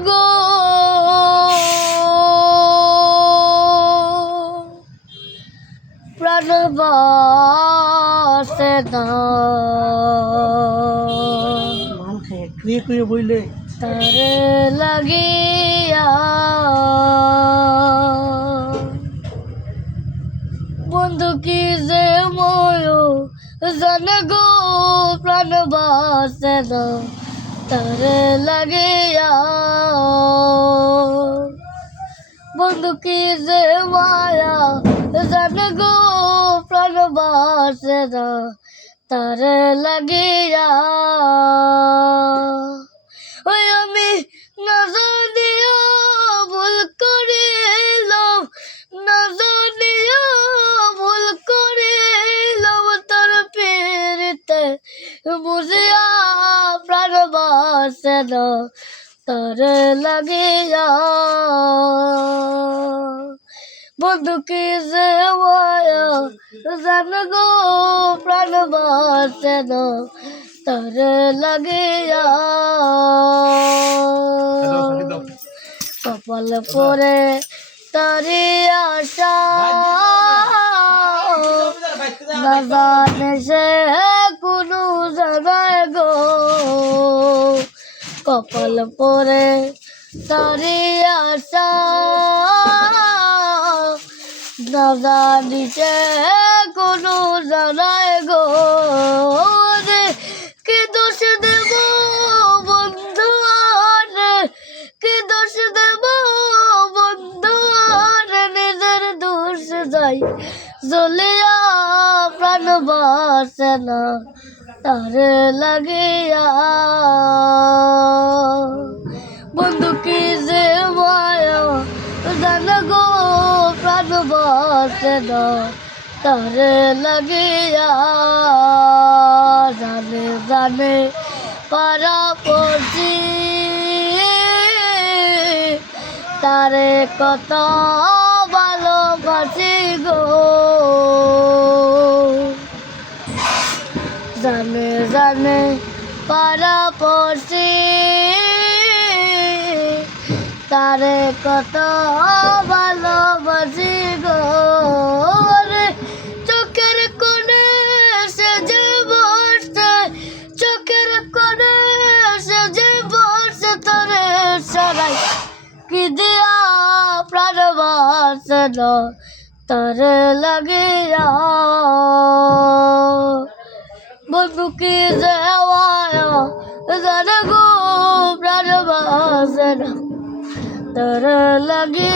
গো প্রাণ বাসে না বইলে তারে লাগিয়া বন্ধু কি যে ময় জানে গো প্রাণ বাসে না তারে লাগিয়া বন্ধু কি যে মায়া জানে গো প্রাণ বাসে না তারে লাগিয়া ওই আমি না জানিয়া ভুল করিলাম না জানিয়া ভুল করিলাম তোর পিড়িতে বুঝিয়া প্রাণ বাসে না তারে লাগিয়া বন্ধু কি যে মায়া জানে গো প্রাণ বাসে না তারে লাগিয়া কপাল পরে তারি আশা না জানে সে কোনো জানায় গো কপাল পরে তারি আশা না জানি সে কোনো জানায় গো কি দোষ দেব বন্ধু রে কি দোষ দেব বন্ধু রে নিজের দোষ যাই জ্বলিয়া প্রাণ বাসে না তারে লাগিয়া বন্ধু কি যে মায়া জানে গো প্রাণ বাসে না তারে লাগিয়া জানে জানে পারা পড়ছি তারে কত ভালোবাসি গো জানে জানে পারা পড়ছি তারে কত ভালোবাসি গো চোখের কোণে সে যে বসে চোখের কোণে সে যে বসে তারে সরাই কি দিয়া প্রাণ বাসে না তারে লাগিয়া বন্ধু কি যে মায়া জানে গো প্রাণ বাসে না তারে লাগিয়া